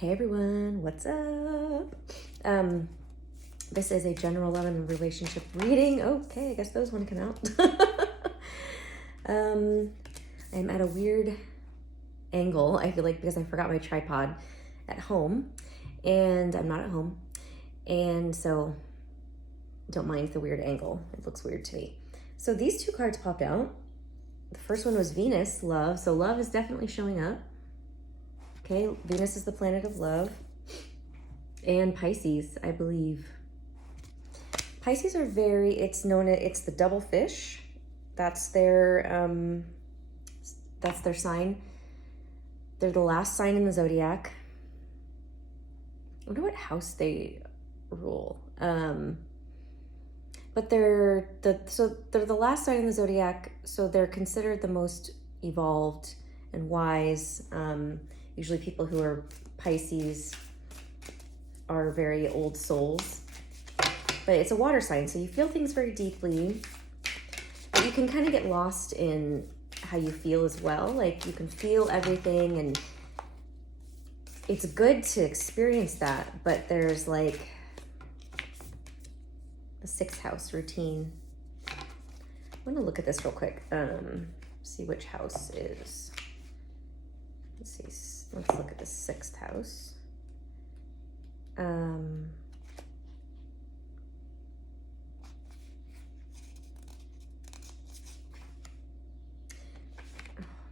Hey everyone, what's up? This is a general love and relationship reading. Okay, I guess those want to come out. I'm at a weird angle, I feel like, because I forgot my tripod at home and I'm not at home. And so don't mind the weird angle. It looks weird to me. So these two cards popped out. The first one was Venus, love. So love is definitely showing up. Okay, Venus is the planet of love. And Pisces, I believe. Pisces are it's the double fish. That's their sign. They're the last sign in the zodiac. I wonder what house they rule. But they're the last sign in the zodiac, so they're considered the most evolved and wise. Usually people who are Pisces are very old souls. But it's a water sign, so you feel things very deeply. But you can kind of get lost in how you feel as well. Like, you can feel everything, and it's good to experience that. But there's like the sixth house routine. I'm going to look at this real quick. See which house is. Let's see. Let's look at the sixth house.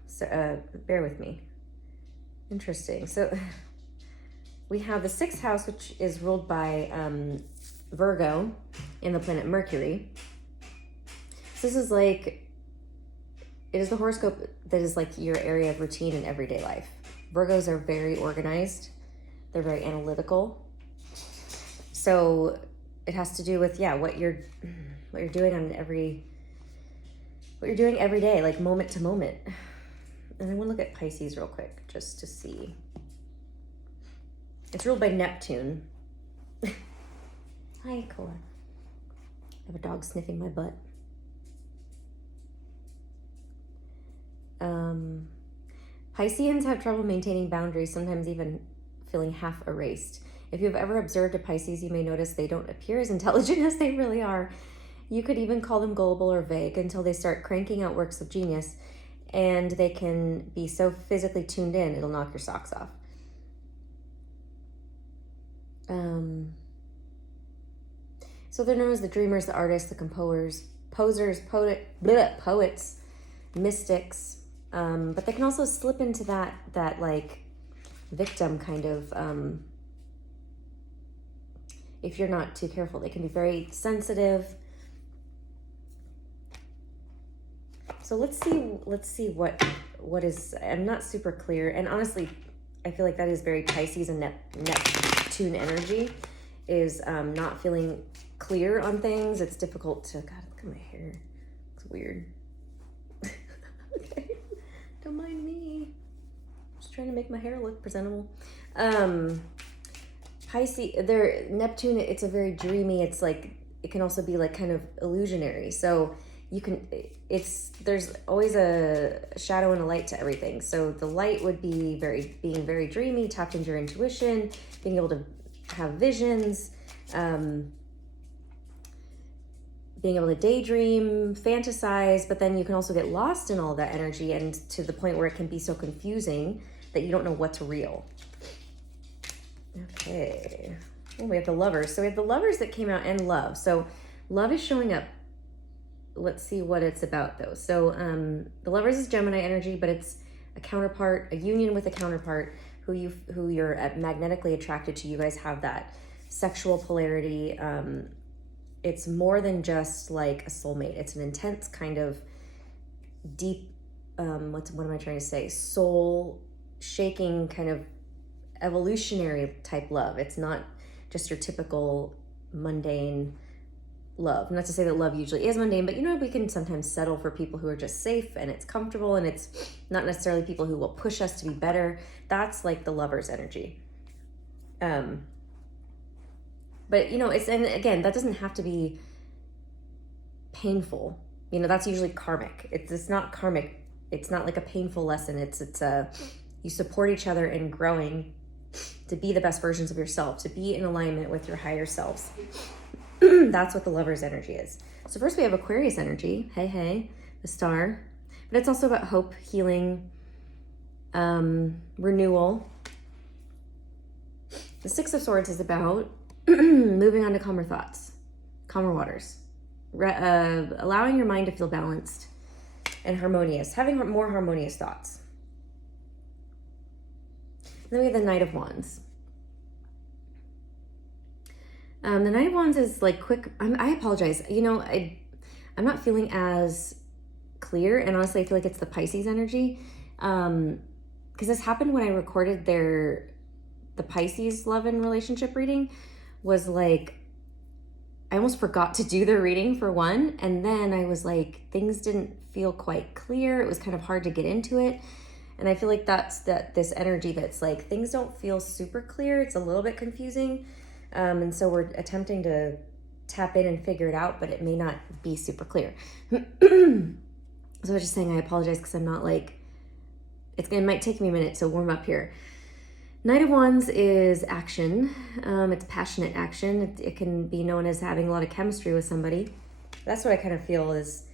So bear with me. Interesting. So we have the sixth house, which is ruled by Virgo and the planet Mercury. So this is like, it is the horoscope that is like your area of routine in everyday life. Virgos are very organized. They're very analytical. So it has to do with, what you're doing every day, like moment to moment. And I want to look at Pisces real quick just to see. It's ruled by Neptune. Hi, Cora. I have a dog sniffing my butt. Pisceans have trouble maintaining boundaries, sometimes even feeling half erased. If you've ever observed a Pisces, you may notice they don't appear as intelligent as they really are. You could even call them gullible or vague until they start cranking out works of genius, and they can be so physically tuned in, it'll knock your socks off. So they're known as the dreamers, the artists, the composers, poets, mystics. But they can also slip into that like victim kind of, if you're not too careful. They can be very sensitive. So let's see what is, I'm not super clear. And honestly, I feel like that is very Pisces and Neptune energy, is not feeling clear on things. It's difficult to, God, look at my hair. It's weird. Okay. Don't mind me. Just trying to make my hair look presentable. Pisces, Neptune, it's a very dreamy, it's like, it can also be like kind of illusionary. So you can, there's always a shadow and a light to everything. So the light would be being very dreamy, tapped into your intuition, being able to have visions, being able to daydream, fantasize, but then you can also get lost in all that energy, and to the point where it can be so confusing that you don't know what's real. Okay. Oh, we have the lovers. So we have the lovers that came out, and love. So love is showing up. Let's see what it's about though. So the lovers is Gemini energy, but it's a counterpart, a union with a counterpart who you're magnetically attracted to. You guys have that sexual polarity. It's more than just like a soulmate. It's an intense kind of deep, what am I trying to say? Soul shaking kind of evolutionary type love. It's not just your typical mundane love. Not to say that love usually is mundane, but we can sometimes settle for people who are just safe and it's comfortable, and it's not necessarily people who will push us to be better. That's like the lover's energy. But, it's, and again, that doesn't have to be painful. That's usually karmic. It's not karmic. It's not like a painful lesson. It's you support each other in growing to be the best versions of yourself, to be in alignment with your higher selves. That's what the Lover's energy is. So first we have Aquarius energy. Hey, hey, the star. But it's also about hope, healing, renewal. The Six of Swords is about moving on to calmer thoughts, calmer waters, allowing your mind to feel balanced and harmonious, having more harmonious thoughts. Then we have the Knight of Wands. The Knight of Wands is like quick. I apologize. You know, I'm not feeling as clear, and honestly, I feel like it's the Pisces energy. Because this happened when I recorded the Pisces love and relationship reading. Was like, I almost forgot to do the reading for one, and then I was like, things didn't feel quite clear. It was kind of hard to get into it. And I feel like that's this energy that's like, things don't feel super clear. It's a little bit confusing. And so we're attempting to tap in and figure it out, but it may not be super clear. So I was just saying, I apologize because I'm not like, it might take me a minute to warm up here. Knight of Wands is action. It's passionate action. It can be known as having a lot of chemistry with somebody. That's what I kind of feel is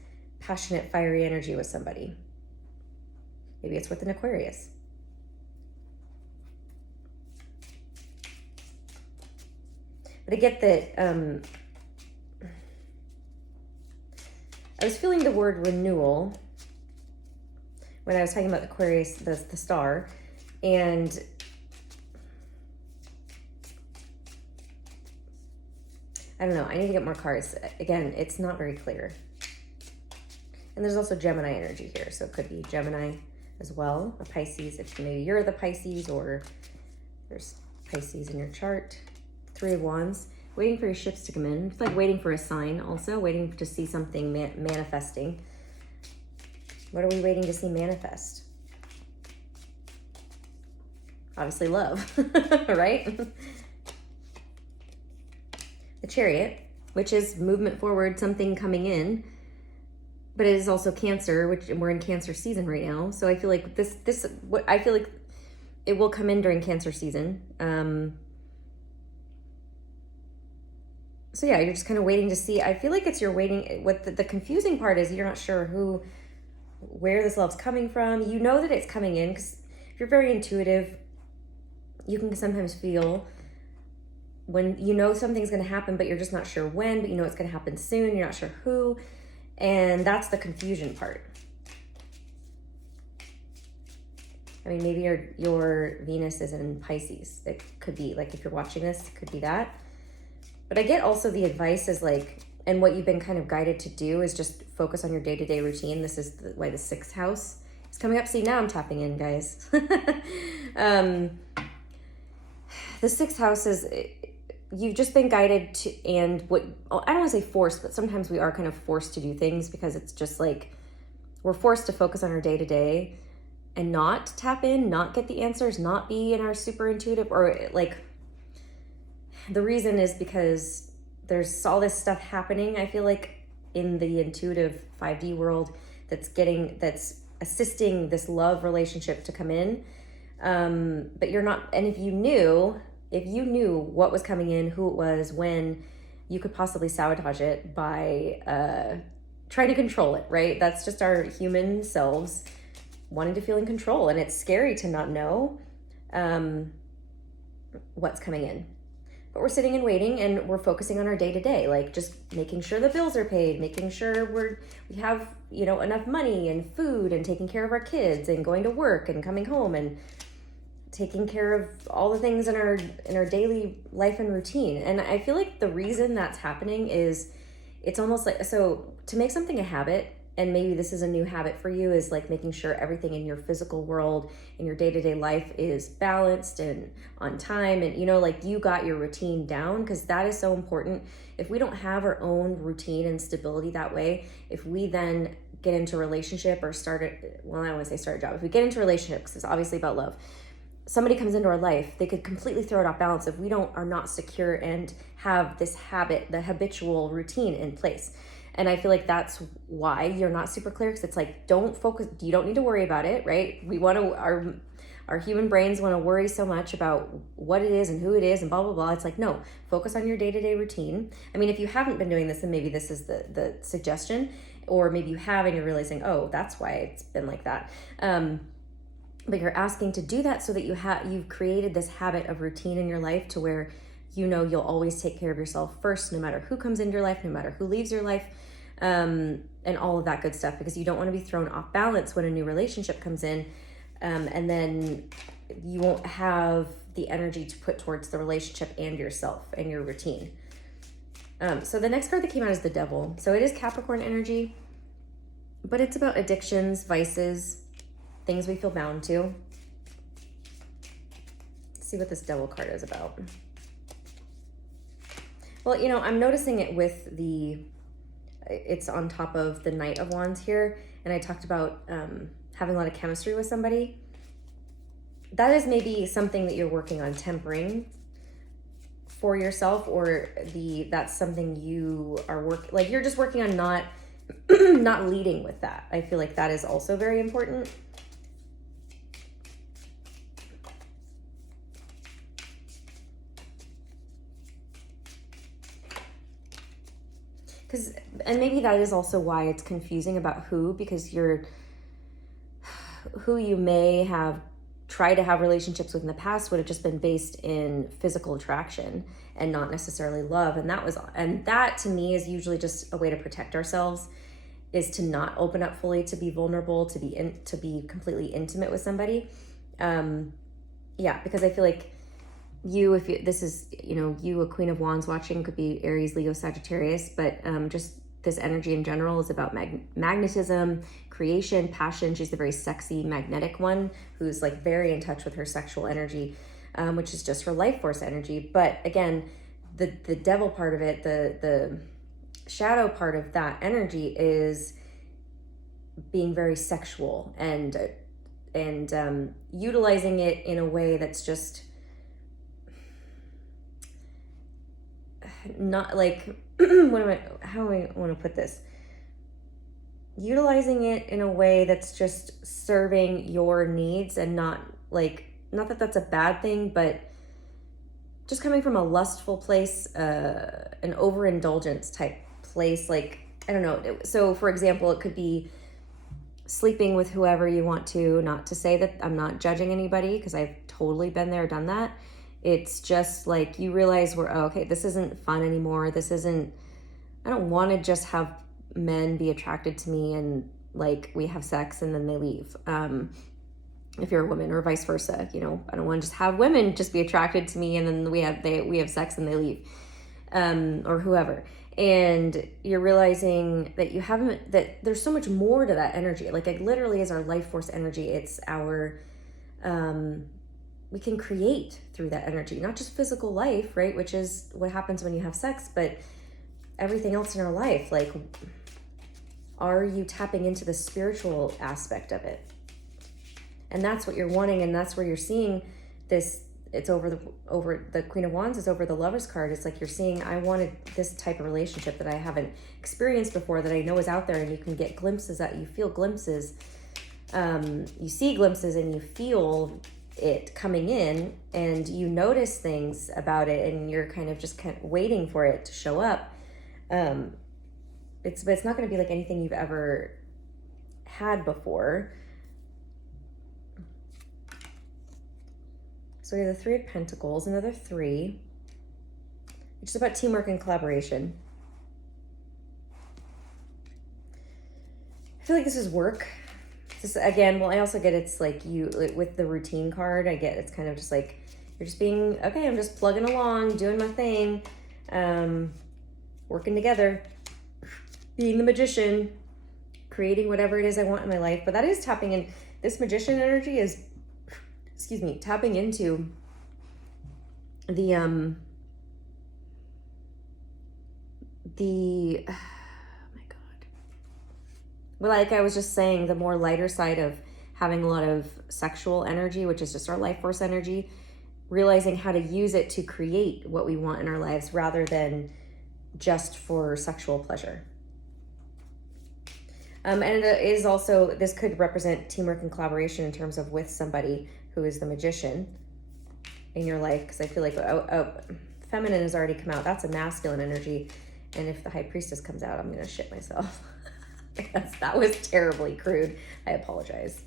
passionate, fiery energy with somebody. Maybe it's with an Aquarius. But I get that I was feeling the word renewal when I was talking about Aquarius, the star, and I don't know, I need to get more cards. Again, it's not very clear. And there's also Gemini energy here, so it could be Gemini as well, a Pisces, if maybe you're the Pisces or there's Pisces in your chart. Three of Wands, waiting for your ships to come in. It's like waiting for a sign also, waiting to see something manifesting. What are we waiting to see manifest? Obviously love, right? The Chariot, which is movement forward, something coming in. But it is also Cancer, which we're in Cancer season right now. So I feel like I feel like it will come in during Cancer season. So yeah, you're just kind of waiting to see. I feel like you're waiting. What the confusing part is you're not sure where this love's coming from. You know that it's coming in because if you're very intuitive, you can sometimes feel when you know something's going to happen, but you're just not sure when, but you know it's going to happen soon. You're not sure who. And that's the confusion part. I mean, maybe your Venus is in Pisces. It could be, like, if you're watching this, it could be that. But I get also the advice is like, and what you've been kind of guided to do is just focus on your day-to-day routine. This is why the sixth house is coming up. See, now I'm tapping in, guys. The sixth house is... You've just been guided to, and I don't want to say forced, but sometimes we are kind of forced to do things because it's just like we're forced to focus on our day to day and not tap in, not get the answers, not be in our super intuitive, or like the reason is because there's all this stuff happening. I feel like in the intuitive 5D world that's assisting this love relationship to come in. But you're not, and if you knew what was coming in, who it was, when, you could possibly sabotage it by trying to control it, right? That's just our human selves wanting to feel in control. And it's scary to not know what's coming in. But we're sitting and waiting, and we're focusing on our day-to-day, like just making sure the bills are paid, making sure we have, enough money and food, and taking care of our kids, and going to work and coming home, and taking care of all the things in our daily life and routine. And I feel like the reason that's happening is it's almost like, so to make something a habit, and maybe this is a new habit for you, is like making sure everything in your physical world, in your day-to-day life is balanced and on time. And, like you got your routine down, because that is so important. If we don't have our own routine and stability that way, if we then get into a relationship or I don't want to say start a job. If we get into a relationship, because it's obviously about love, somebody comes into our life, they could completely throw it off balance if we are not secure and have this habit, the habitual routine in place. And I feel like that's why you're not super clear, because it's like, don't focus, you don't need to worry about it, right? We want to, our human brains want to worry so much about what it is and who it is and blah, blah, blah. It's like, no, focus on your day-to-day routine. I mean, if you haven't been doing this, then maybe this is the suggestion, or maybe you have and you're realizing, oh, that's why it's been like that. But you're asking to do that so that you've created this habit of routine in your life to where you know you'll always take care of yourself first, no matter who comes into your life, no matter who leaves your life, and all of that good stuff, because you don't want to be thrown off balance when a new relationship comes in, and then you won't have the energy to put towards the relationship and yourself and your routine. So the next card that came out is the Devil. So it is Capricorn energy, but it's about addictions, vices, things we feel bound to. Let's see what this Devil card is about. Well, you know, I'm noticing it with it's on top of the Knight of Wands here. And I talked about having a lot of chemistry with somebody. That is maybe something that you're working on tempering for yourself, or that's something you are you're just working on not not leading with that. I feel like that is also very important. And maybe that is also why it's confusing about because who you may have tried to have relationships with in the past would have just been based in physical attraction and not necessarily love. And that to me is usually just a way to protect ourselves, is to not open up fully, to be vulnerable, to be completely intimate with somebody. Yeah, because I feel like this is, you, a Queen of Wands watching, could be Aries, Leo, Sagittarius, but just this energy in general is about magnetism, creation, passion. She's the very sexy, magnetic one who's like very in touch with her sexual energy, which is just her life force energy. But again, the Devil part of it, the shadow part of that energy is being very sexual and utilizing it in a way that's just not like how do I want to put this? Utilizing it in a way that's just serving your needs, and not that that's a bad thing, but just coming from a lustful place, an overindulgence type place. Like, I don't know. So for example, it could be sleeping with whoever you want to, not to say that I'm not judging anybody, because I've totally been there, done that. It's just like you realize okay, this isn't fun anymore. I don't want to just have men be attracted to me and like we have sex and then they leave. If you're a woman, or vice versa, I don't want to just have women just be attracted to me and then we have sex and they leave, or whoever. And you're realizing that there's so much more to that energy. Like, it literally is our life force energy. It's our, we can create through that energy, not just physical life, right? Which is what happens when you have sex, but everything else in our life. Like, are you tapping into the spiritual aspect of it? And that's what you're wanting. And that's where you're seeing this. It's over the Queen of Wands is over the Lover's card. It's like you're seeing, I wanted this type of relationship that I haven't experienced before, that I know is out there, and you can get glimpses you feel glimpses. You see glimpses and you feel it coming in, and you notice things about it, and you're kind of waiting for it to show up. But it's not going to be like anything you've ever had before. So we have the Three of Pentacles, another 3, which is about teamwork and collaboration. I feel like this is work. Again, I also get it's like with the routine card, I get it's kind of just like you're just being, okay, I'm just plugging along, doing my thing, working together, being the magician, creating whatever it is I want in my life. But that is tapping in. This magician energy is, tapping into the oh my God. Well, like I was just saying, the more lighter side of having a lot of sexual energy, which is just our life force energy, realizing how to use it to create what we want in our lives rather than just for sexual pleasure. And it is also, this could represent teamwork and collaboration in terms of with somebody who is the magician in your life, because I feel like feminine has already come out. That's a masculine energy. And if the high priestess comes out, I'm going to shit myself. Because that was terribly crude. I apologize.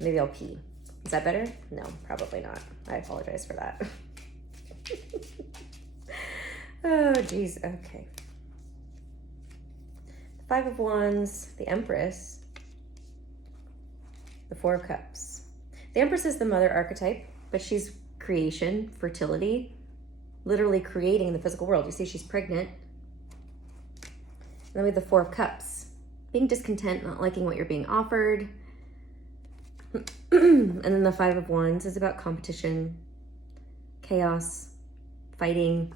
Maybe I'll pee. Is that better? No, probably not. I apologize for that. Oh, geez. Okay. Five of Wands, the Empress, the Four of Cups. The Empress is the mother archetype, but she's creation, fertility, literally creating the physical world. You see, she's pregnant. And then we have the Four of Cups, being discontent, not liking what you're being offered. And then the Five of Wands is about competition, chaos, fighting.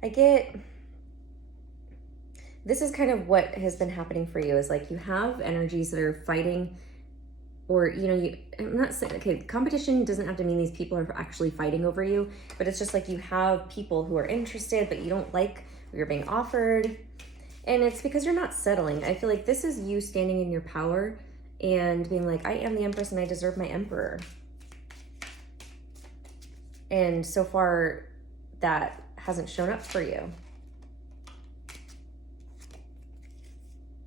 I get, this is kind of what has been happening for you, is like you have energies that are fighting, or, you know, I'm not saying, okay, competition doesn't have to mean these people are actually fighting over you, but it's just like you have people who are interested, but you don't like what you're being offered. And it's because you're not settling. I feel like this is you standing in your power and being like, I am the Empress and I deserve my Emperor. And so far, that hasn't shown up for you.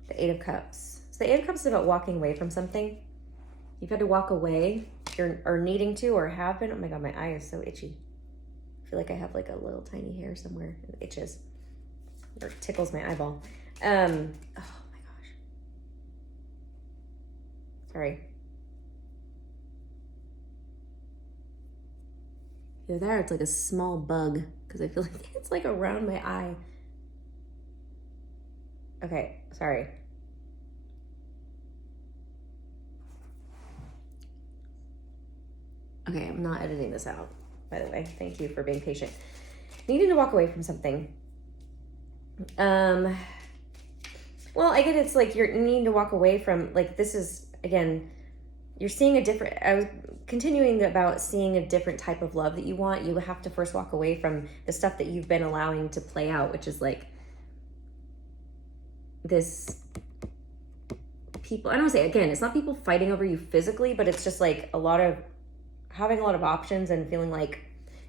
The Eight of Cups. So the Eight of Cups is about walking away from something. You've had to walk away, or needing to, or have been. Oh my God, my eye is so itchy. I feel like I have like a little tiny hair somewhere. It itches. Or tickles my eyeball. Oh my gosh. Sorry. Either there, it's like a small bug, because I feel like it's like around my eye. Okay, sorry. Okay, I'm not editing this out, by the way. Thank you for being patient. Needing to walk away from something. Well, I get it's like you're needing to walk away from, like, this is, again, you're seeing a different, I was continuing about seeing a different type of love that you want. You have to first walk away from the stuff that you've been allowing to play out, which is like this people, I don't want to say, again, it's not people fighting over you physically, but it's just like having a lot of options and feeling like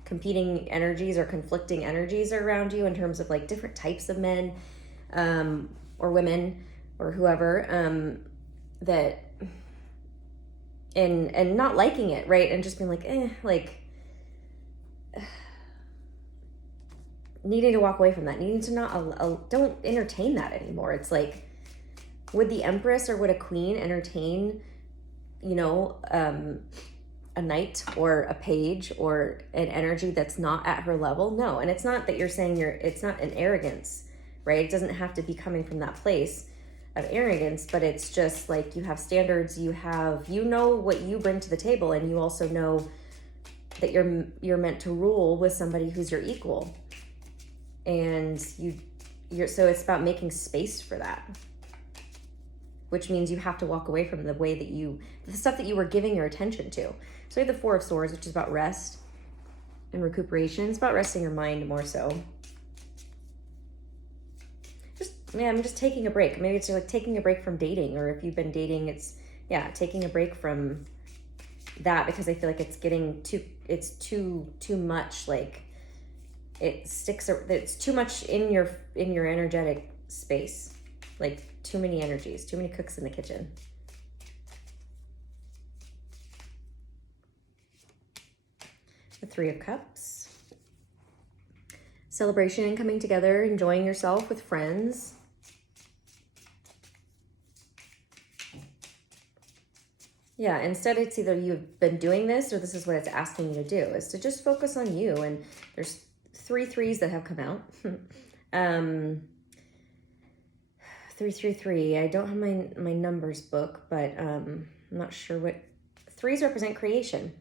competing energies or conflicting energies are around you in terms of like different types of men or women or whoever that and not liking it, right? And just being like needing to walk away from that, needing to not don't entertain that anymore. It's like, would the Empress or would a queen entertain, you know, a knight or a page or an energy that's not at her level? No. And it's not that you're saying it's not an arrogance, right? It doesn't have to be coming from that place of arrogance, but it's just like you have standards, you know what you bring to the table, and you also know that you're meant to rule with somebody who's your equal. And so it's about making space for that, which means you have to walk away from the stuff that you were giving your attention to. So you have the Four of Swords, which is about rest and recuperation. It's about resting your mind more so. I'm just taking a break. Maybe it's like taking a break from dating, or if you've been dating, it's taking a break from that, because I feel like it's too much. Like it's too much in your energetic space, like too many energies, too many cooks in the kitchen. The Three of Cups. Celebration and coming together, enjoying yourself with friends. Yeah, instead it's either you've been doing this or this is what it's asking you to do, is to just focus on you. And there's 3 threes that have come out. 333. I don't have my numbers book, but I'm not sure what threes represent. Creation.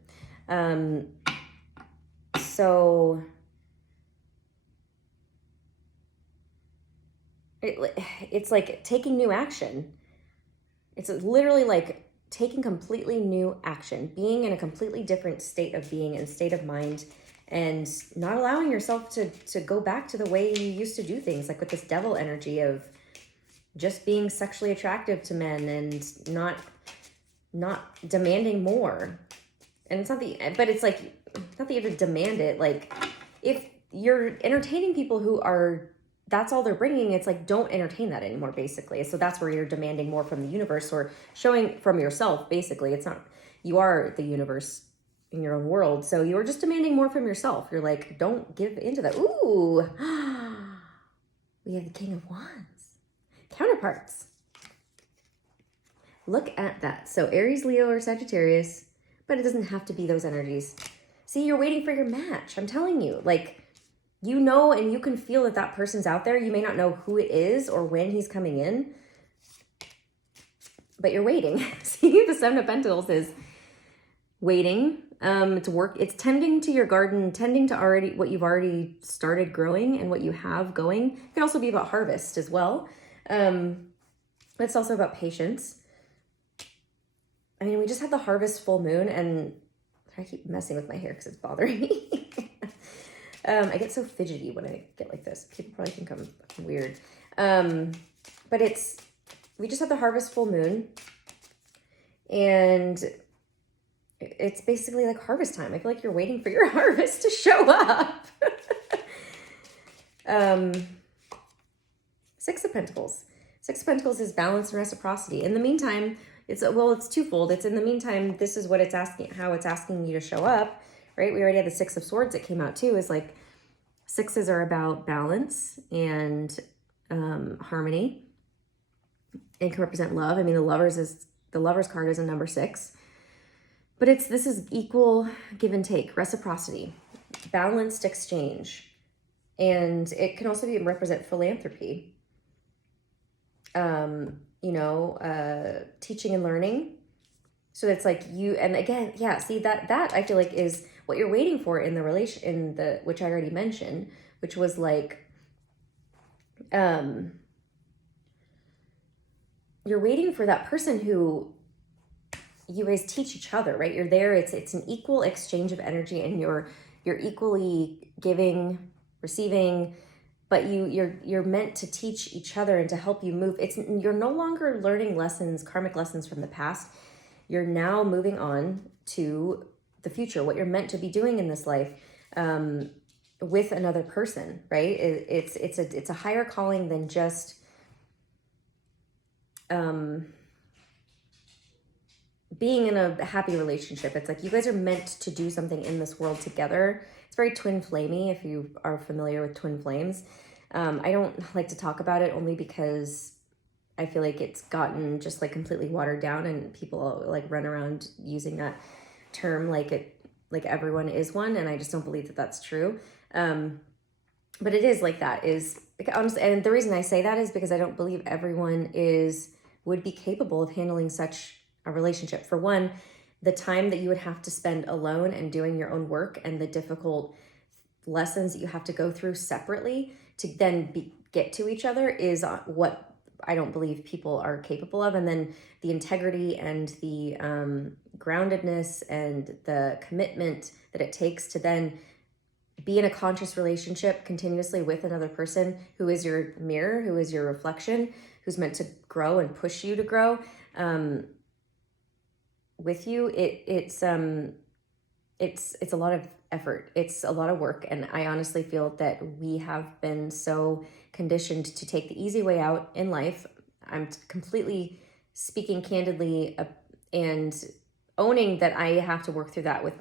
So it's like taking new action. It's literally like taking completely new action, being in a completely different state of being and state of mind, and not allowing yourself to go back to the way you used to do things, like with this devil energy of just being sexually attractive to men and not demanding more. And it's not but it's like, not that you have to demand it. Like, if you're entertaining people who are, that's all they're bringing, it's like, don't entertain that anymore, basically. So that's where you're demanding more from the universe, or showing from yourself, basically. It's not, you are the universe in your own world, so you're just demanding more from yourself. You're like, don't give into that. Ooh, we have the King of Wands. Counterparts. Look at that. So Aries, Leo, or Sagittarius, but it doesn't have to be those energies. See, you're waiting for your match. I'm telling you, like, you know, and you can feel that that person's out there. You may not know who it is or when he's coming in, but you're waiting. See, the Seven of Pentacles is waiting. It's work. It's tending to your garden, tending to what you've already started growing and what you have going. It can also be about harvest as well. It's also about patience. I mean, we just had the harvest full moon, and I keep messing with my hair because it's bothering me. I get so fidgety when I get like this. People probably think I'm weird. But we just had the harvest full moon, and it's basically like harvest time. I feel like you're waiting for your harvest to show up. Six of Pentacles. Six of Pentacles is balance and reciprocity. In the meantime, it's twofold. It's in the meantime, this is what it's asking, how it's asking you to show up, right? We already had the Six of Swords that came out too, is like, sixes are about balance and harmony, and can represent love. I mean, the Lovers card is a number 6, but this is equal give and take, reciprocity, balanced exchange, and it can also represent philanthropy. Teaching and learning. So it's like you, and again, yeah, see that I feel like is what you're waiting for in the relation, which I already mentioned, which was like, you're waiting for that person who you guys teach each other, right? You're there. It's an equal exchange of energy, and you're equally giving, receiving, but you're meant to teach each other and to help you move. You're no longer learning karmic lessons from the past. You're now moving on to the future, what you're meant to be doing in this life, with another person, right? It's a higher calling than just being in a happy relationship. It's like you guys are meant to do something in this world together. It's very twin flamey, if you are familiar with twin flames. I don't like to talk about it, only because I feel like it's gotten just like completely watered down, and people like run around using that term like everyone is one, and I just don't believe that that's true. But it is like that, and the reason I say that is because I don't believe everyone would be capable of handling such a relationship. For one, the time that you would have to spend alone and doing your own work, and the difficult lessons that you have to go through separately to then get to each other, is what I don't believe people are capable of. And then the integrity and the groundedness and the commitment that it takes to then be in a conscious relationship continuously with another person who is your mirror, who is your reflection, who's meant to grow and push you to grow with you. It's a lot of effort. It's a lot of work. And I honestly feel that we have been so conditioned to take the easy way out in life. I'm completely speaking candidly and owning that I have to work through that with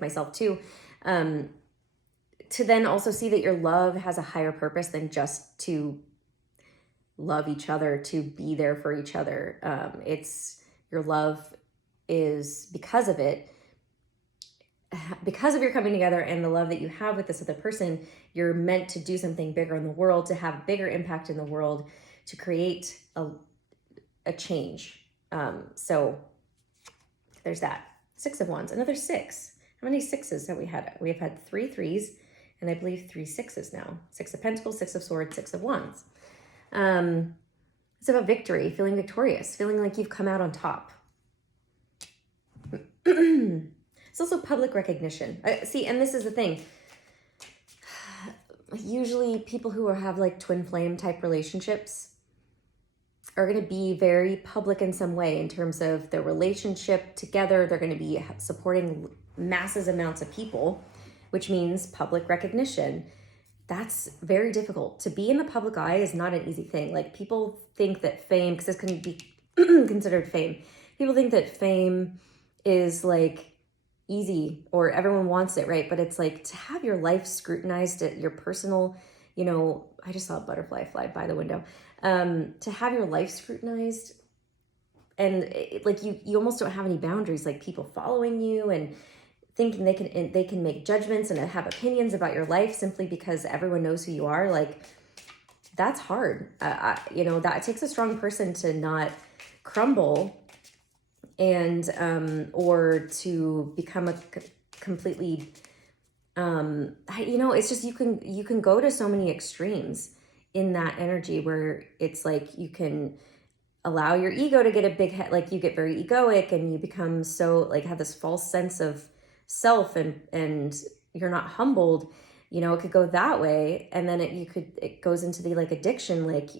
myself too. To then also see that your love has a higher purpose than just to love each other, to be there for each other. Your love is because of your coming together and the love that you have with this other person, you're meant to do something bigger in the world, to have bigger impact in the world, to create a change. So there's that. Six of Wands, another 6. How many 6s have we had? We have had 3 3s, and I believe 3 6s now. 6 of Pentacles, 6 of Swords, 6 of Wands. It's about victory, feeling victorious, feeling like you've come out on top. It's also public recognition. See, and this is the thing. Usually people who have like twin flame type relationships are going to be very public in some way in terms of their relationship together. They're going to be supporting massive amounts of people, which means public recognition. That's very difficult. To be in the public eye is not an easy thing. Like, people think that fame, because this can be considered fame. People think that fame is like easy or everyone wants it, right? But it's like, to have your life scrutinized at your personal, I just saw a butterfly fly by the window. To have your life scrutinized, and like you almost don't have any boundaries, like people following you and thinking they can make judgments and have opinions about your life simply because everyone knows who you are. Like, that's hard. That takes a strong person to not crumble and or to become a completely it's just you can go to so many extremes in that energy where it's like you can allow your ego to get a big head, like you get very egoic and you become so like have this false sense of self and you're not humbled. It could go that way, and then it goes into the like addiction, like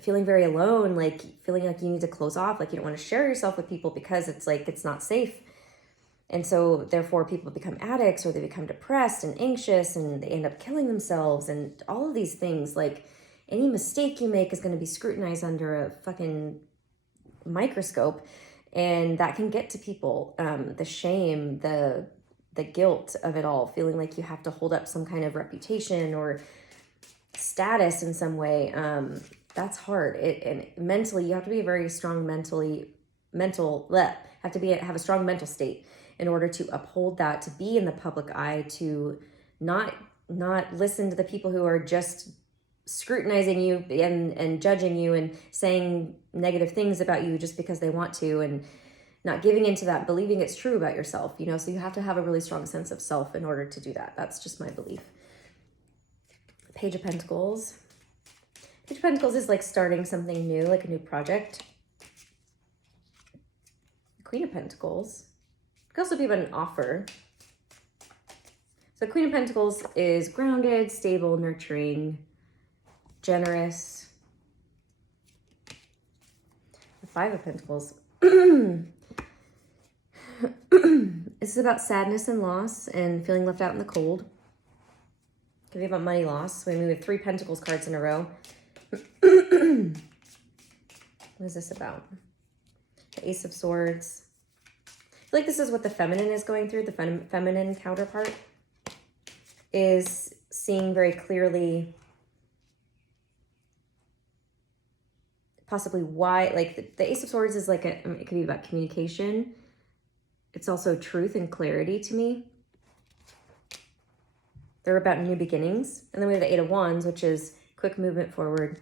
feeling very alone, like feeling like you need to close off, like you don't want to share yourself with people because it's like it's not safe. And so therefore people become addicts, or they become depressed and anxious, and they end up killing themselves, and all of these things. Like, any mistake you make is going to be scrutinized under a fucking microscope, and that can get to people. The shame, the guilt of it all, feeling like you have to hold up some kind of reputation or status in some way. That's hard. And mentally, you have to be a very strong have a strong mental state in order to uphold that, to be in the public eye, to not listen to the people who are just scrutinizing you and judging you and saying negative things about you just because they want to, and not giving into that, believing it's true about yourself, so you have to have a really strong sense of self in order to do that. That's just my belief. Page of Pentacles. Page of Pentacles is like starting something new, like a new project. Queen of Pentacles. It could also be about an offer. So Queen of Pentacles is grounded, stable, nurturing, generous. The Five of Pentacles. This is about sadness and loss and feeling left out in the cold. Could be about money loss. We have 3 Pentacles cards in a row. What is this about? The Ace of Swords. I feel like this is what the feminine is going through. The feminine counterpart is seeing very clearly possibly why, like the Ace of Swords is like it could be about communication. It's also truth and clarity to me. They're about new beginnings. And then we have the Eight of Wands, which is quick movement forward.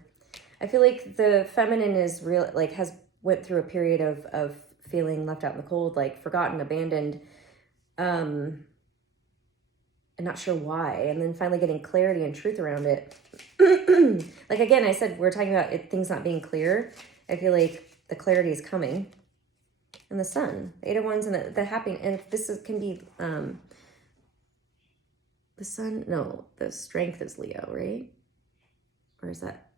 I feel like the feminine is real, like went through a period of feeling left out in the cold, like forgotten, abandoned, and not sure why. And then finally getting clarity and truth around it. Like, again, I said, we're talking about things not being clear. I feel like the clarity is coming. And the Sun, the Eight of Wands, and the happy, and can be, the Sun, no, the Strength is Leo, right? Or is that,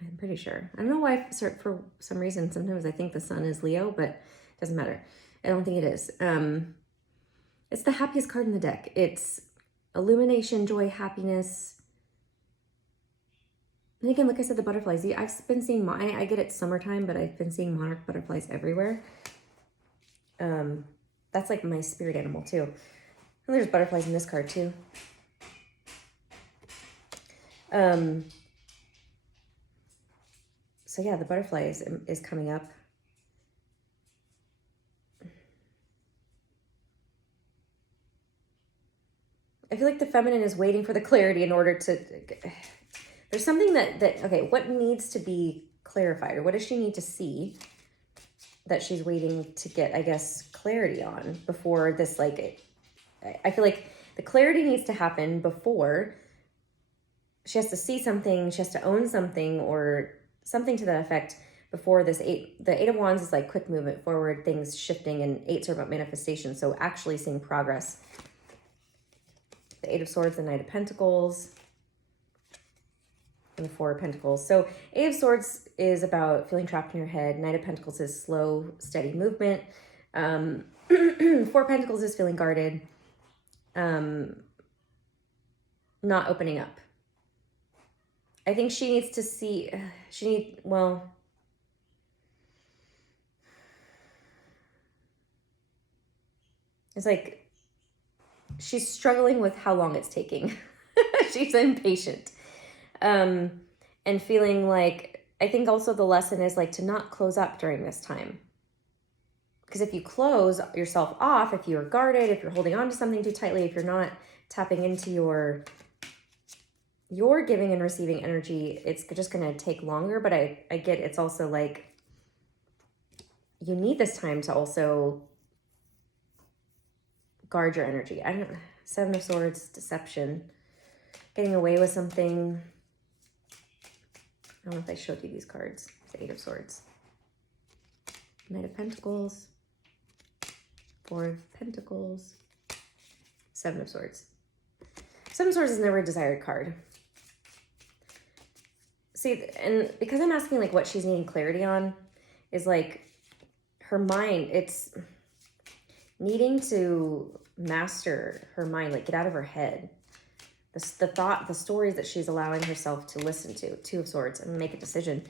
I'm pretty sure. I don't know why, for some reason, sometimes I think the Sun is Leo, but it doesn't matter. I don't think it is. It's the happiest card in the deck. It's illumination, joy, happiness. And again, like I said, the butterflies. I've been seeing, I get it summertime, but I've been seeing monarch butterflies everywhere. That's like my spirit animal too. And there's butterflies in this card too. So yeah, the butterfly is coming up. I feel like the feminine is waiting for the clarity in order to, there's something that okay, what needs to be clarified, or what does she need to see that she's waiting to get, I guess, clarity on before this, like, I feel like the clarity needs to happen before she has to see something, she has to own something, or something to that effect before this the Eight of Wands is like quick movement forward, things shifting, and eights are about manifestation. So actually seeing progress. The Eight of Swords, the Knight of Pentacles, and the Four of Pentacles. So Eight of Swords is about feeling trapped in your head. Knight of Pentacles is slow, steady movement. Four of Pentacles is feeling guarded. Not opening up. I think she needs to see, well, it's like she's struggling with how long it's taking. She's impatient. And feeling like, I think also the lesson is like to not close up during this time. Because if you close yourself off, if you're guarded, if you're holding on to something too tightly, if you're not tapping into your giving and receiving energy, it's just going to take longer. But I get it's also like you need this time to also guard your energy. I don't know. Seven of Swords, deception, getting away with something. I don't know if I showed you these cards. The Eight of Swords, Knight of Pentacles, Four of Pentacles, Seven of Swords. Seven of Swords is never a desired card. See, and because I'm asking like what she's needing clarity on is like her mind, it's needing to master her mind, like get out of her head. The stories that she's allowing herself to listen to. Two of Swords, and make a decision.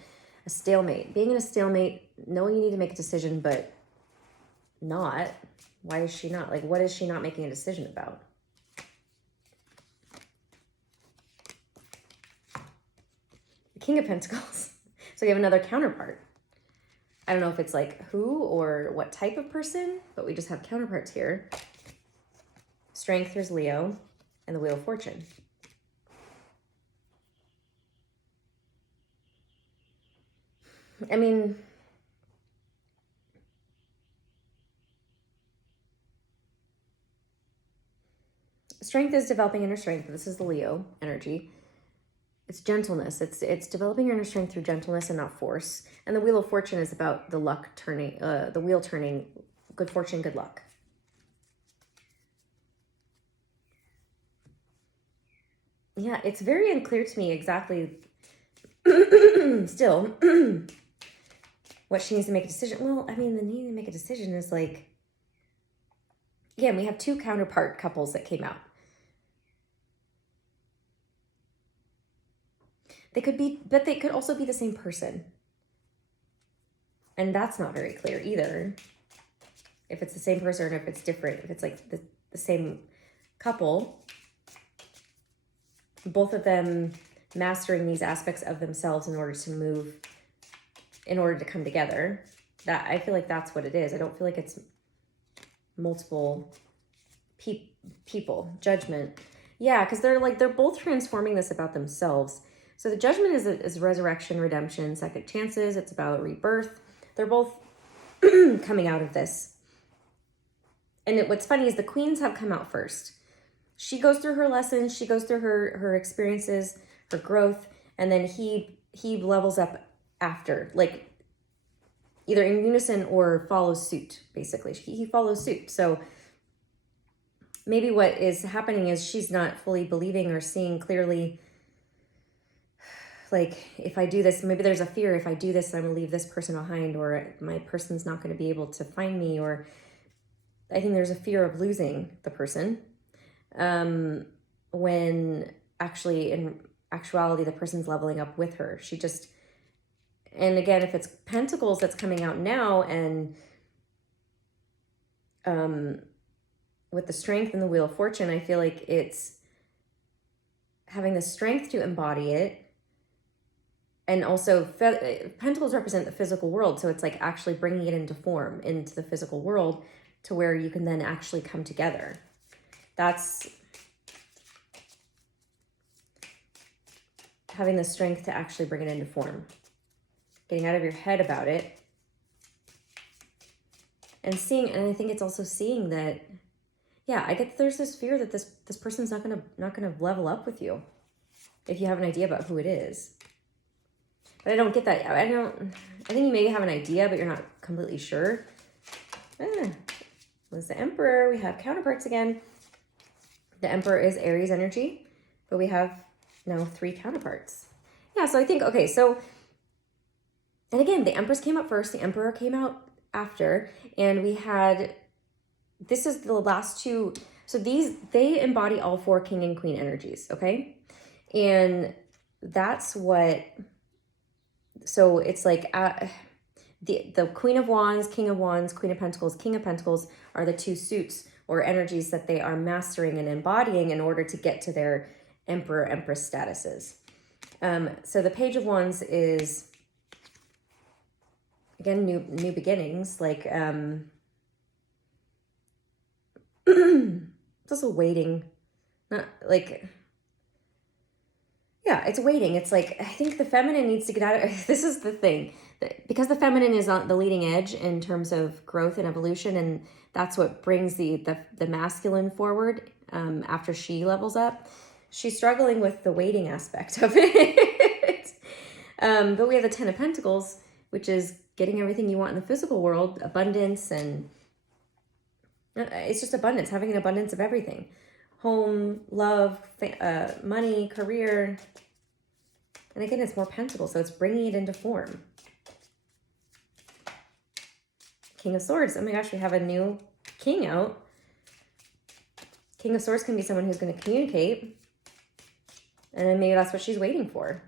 A stalemate. Being in a stalemate, knowing you need to make a decision, but not. Why is she not? Like, what is she not making a decision about? The King of Pentacles. So we have another counterpart. I don't know if it's like who or what type of person, but we just have counterparts here. Strength, here's Leo, and the Wheel of Fortune. I mean, strength is developing inner strength. This is the Leo energy. It's gentleness. It's developing your inner strength through gentleness and not force. And the Wheel of Fortune is about the luck turning, the wheel turning, good fortune, good luck. Yeah, it's very unclear to me exactly still what she needs to make a decision. Well, I mean, the need to make a decision is like, again, we have two counterpart couples that came out. They could be, but they could also be the same person. And that's not very clear either. If it's the same person or if it's different, if it's like the same couple, both of them mastering these aspects of themselves in order to move, in order to come together. That I feel like that's what it is. I don't feel like it's multiple people, judgment. Yeah, because they're both transforming this about themselves. So the Judgment is resurrection, redemption, second chances. It's about rebirth. They're both coming out of this. And what's funny is the Queens have come out first. She goes through her lessons. She goes through her experiences, her growth. And then he levels up after, like either in unison or follows suit, basically. He follows suit. So maybe what is happening is she's not fully believing or seeing clearly, like, if I do this, maybe there's a fear, if I do this, I'm going to leave this person behind, or my person's not going to be able to find me, or I think there's a fear of losing the person, when actually, in actuality, the person's leveling up with her. She just, and again, if it's Pentacles that's coming out now, and with the Strength and the Wheel of Fortune, I feel like it's having the strength to embody it. And also, Pentacles represent the physical world. So it's like actually bringing it into form, into the physical world, to where you can then actually come together. That's having the strength to actually bring it into form. Getting out of your head about it. And seeing, and I think it's also seeing that, yeah, I get there's this fear that this person's not gonna level up with you if you have an idea about who it is. But I don't get that. I think you maybe have an idea, but you're not completely sure. Was the Emperor. We have counterparts again. The Emperor is Aries energy, but we have now 3 counterparts. Yeah, so I think, okay, so, and again, the Empress came up first, the Emperor came out after, and we had, this is the last 2, so these, they embody all 4 King and Queen energies, okay? And that's what, so it's like, the Queen of Wands, King of Wands, Queen of Pentacles, King of Pentacles are the 2 suits or energies that they are mastering and embodying in order to get to their Emperor, Empress statuses. So the Page of Wands is, again, new beginnings. Like, it's also waiting. Not like, yeah, it's waiting. It's like, I think the feminine needs to get out of, this is the thing. Because the feminine is on the leading edge in terms of growth and evolution, and that's what brings the masculine forward after she levels up. She's struggling with the waiting aspect of it. But we have the 10 of Pentacles, which is getting everything you want in the physical world, abundance, and it's just abundance, having an abundance of everything. Home, love, money, career. And again, it's more Pentacles, so it's bringing it into form. King of Swords. Oh my gosh, we have a new king out. King of Swords can be someone who's going to communicate. And then maybe that's what she's waiting for.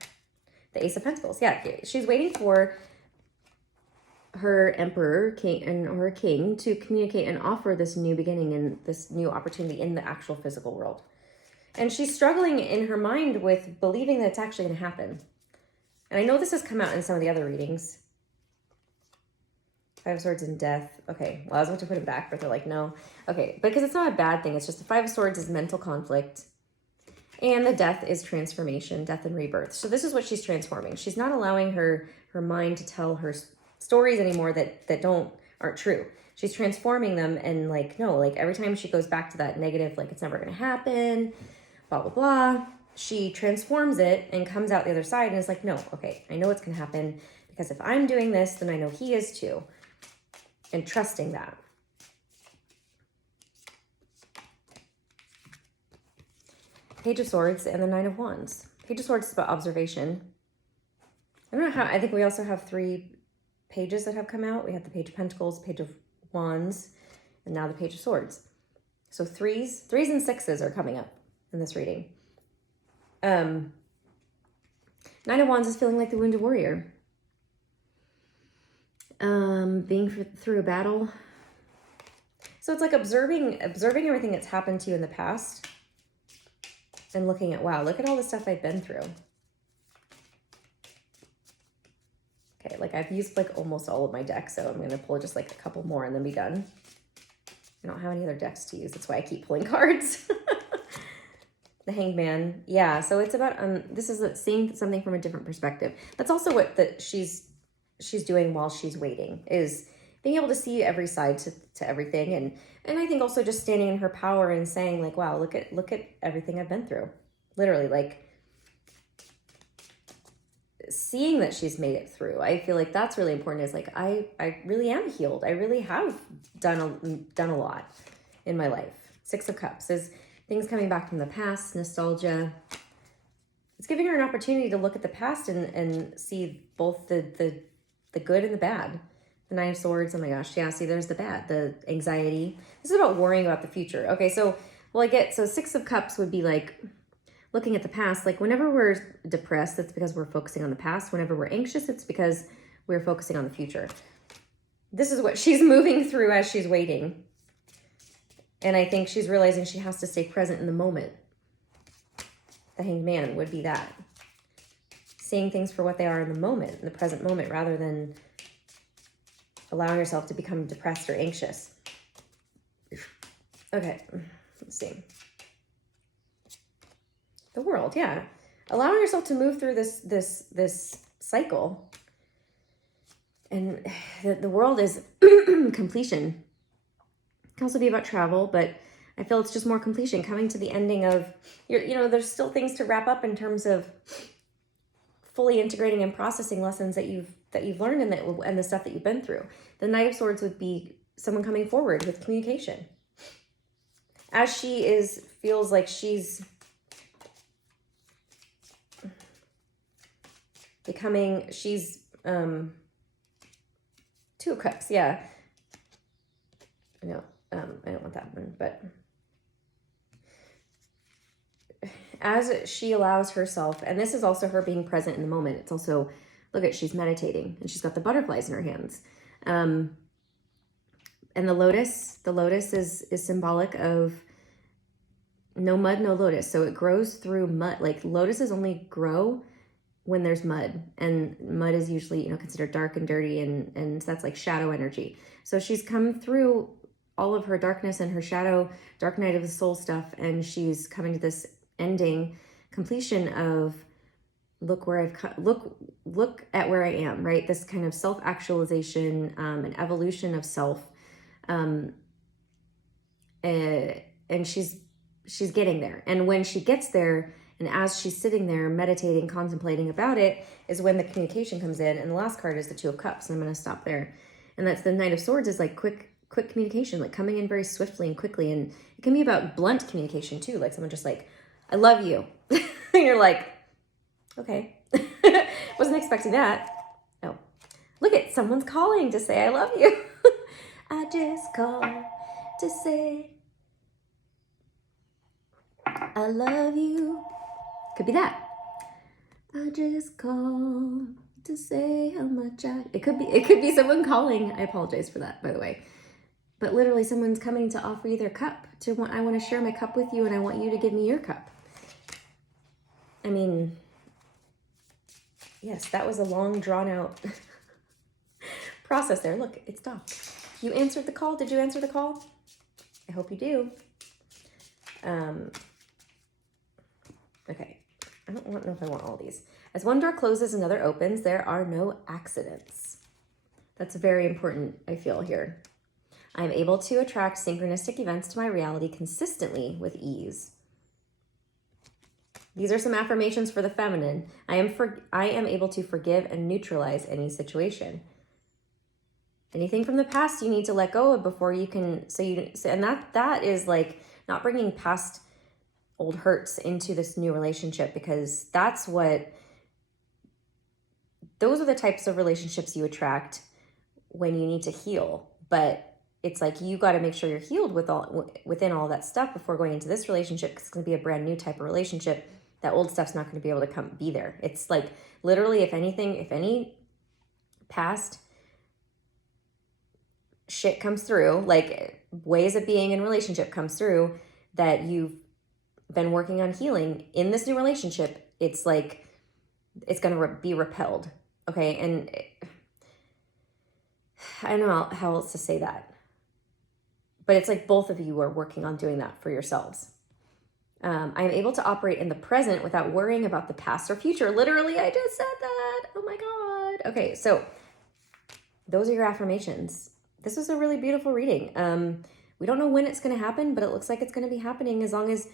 The Ace of Pentacles. Yeah, she's waiting for her Emperor king and her king to communicate and offer this new beginning and this new opportunity in the actual physical world. And she's struggling in her mind with believing that it's actually going to happen. And I know this has come out in some of the other readings. 5 of Swords and Death. Okay, well, I was about to put it back, but they're like, no. Okay, because it's not a bad thing. It's just the 5 of Swords is mental conflict. And the Death is transformation, death and rebirth. So this is what she's transforming. She's not allowing her mind to tell her stories anymore that aren't true. She's transforming them, and like, no, like every time she goes back to that negative, like it's never going to happen, blah, blah, blah, she transforms it and comes out the other side and is like, no, okay, I know it's going to happen because if I'm doing this, then I know he is too. And trusting that. Page of Swords and the 9 of Wands. Page of Swords is about observation. I don't know how, I think we also have 3 pages that have come out. We have the Page of Pentacles, Page of Wands, and now the Page of Swords. So threes and 6s are coming up in this reading. 9 of Wands is feeling like the wounded warrior. Being through a battle. So it's like observing everything that's happened to you in the past and looking at, wow, look at all the stuff I've been through. Okay, like I've used like almost all of my decks, so I'm going to pull just like a couple more and then be done. I don't have any other decks to use. That's why I keep pulling cards. The Hanged Man. Yeah, so it's about, this is seeing something from a different perspective. That's also what she's doing while she's waiting, is being able to see every side to everything. And I think also just standing in her power and saying like, wow, look at everything I've been through. Literally, like seeing that she's made it through. I feel like that's really important, is like, I really am healed. I really have done a lot in my life. 6 of Cups is things coming back from the past, nostalgia. It's giving her an opportunity to look at the past and see both the good and the bad. The 9 of Swords, oh my gosh, yeah, see, there's the bad, the anxiety. This is about worrying about the future. Okay, so, well, so 6 of Cups would be like looking at the past. Like whenever we're depressed, it's because we're focusing on the past. Whenever we're anxious, it's because we're focusing on the future. This is what she's moving through as she's waiting. And I think she's realizing she has to stay present in the moment. The Hanged Man would be that. Seeing things for what they are in the moment, in the present moment, rather than allowing yourself to become depressed or anxious. Okay, let's see. The World, yeah. Allowing yourself to move through this cycle. And the World is completion. It can also be about travel, but I feel it's just more completion, coming to the ending of, there's still things to wrap up in terms of fully integrating and processing lessons that you've that you've learned and the stuff that you've been through. The Knight of Swords would be someone coming forward with communication. As she feels like she's becoming, Two of Cups, yeah. No, I don't want that one, but as she allows herself, and this is also her being present in the moment. It's also, look at, she's meditating and she's got the butterflies in her hands. And the lotus is symbolic of no mud, no lotus. So it grows through mud. Like lotuses only grow when there's mud, and mud is usually, considered dark and dirty, and that's like shadow energy. So she's come through all of her darkness and her shadow, dark night of the soul stuff, and she's coming to this ending, completion of look at where I am, right? This kind of self-actualization, an evolution of self, and she's getting there. And when she gets there, and as she's sitting there meditating, contemplating about it, is when the communication comes in. And the last card is the Two of Cups. And I'm going to stop there. And that's the Knight of Swords, is like quick communication, like coming in very swiftly and quickly. And it can be about blunt communication too. Like someone just like, I love you. And you're like, okay. Wasn't expecting that. Oh, look at, someone's calling to say I love you. I just called to say I love you. Could be that. I just called to say how much it could be someone calling. I apologize for that, by the way. But literally someone's coming to offer you their cup, I want to share my cup with you, and I want you to give me your cup. I mean, yes, that was a long drawn out process there. Look, it stopped. You answered the call. Did you answer the call? I hope you do. Okay. I don't know if I want all these. As one door closes, another opens. There are no accidents. That's very important, I feel, here. I am able to attract synchronistic events to my reality consistently with ease. These are some affirmations for the feminine. I am able to forgive and neutralize any situation. Anything from the past you need to let go of before you can, and that is like not bringing past old hurts into this new relationship, because those are the types of relationships you attract when you need to heal. But it's like, you got to make sure you're healed within all that stuff before going into this relationship, because it's going to be a brand new type of relationship. That old stuff's not going to be able to be there. It's like, literally, if any past shit comes through, like ways of being in relationship comes through that you've been working on healing in this new relationship, it's like, it's going to be repelled. Okay. And I don't know how else to say that, but it's like both of you are working on doing that for yourselves. I am able to operate in the present without worrying about the past or future. Literally, I just said that. Oh my God. Okay. So those are your affirmations. This is a really beautiful reading. We don't know when it's going to happen, but it looks like it's going to be happening, as long as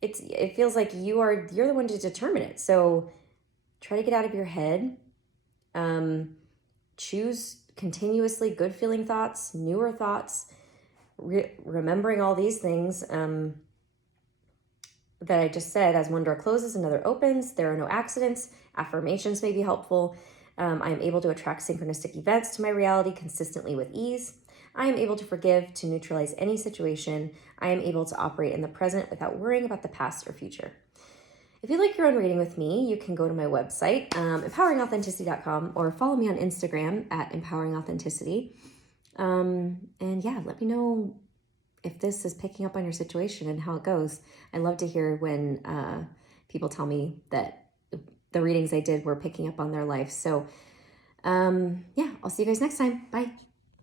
it feels like you're the one to determine it. So try to get out of your head. Choose continuously good feeling thoughts, newer thoughts, remembering all these things that I just said. As one door closes, another opens. There are no accidents. Affirmations may be helpful. I am able to attract synchronistic events to my reality consistently with ease. I am able to forgive, to neutralize any situation. I am able to operate in the present without worrying about the past or future. If you'd like your own reading with me, you can go to my website, empoweringauthenticity.com, or follow me on Instagram at empoweringauthenticity. And yeah, let me know if this is picking up on your situation and how it goes. I love to hear when people tell me that the readings I did were picking up on their life. So yeah, I'll see you guys next time. Bye.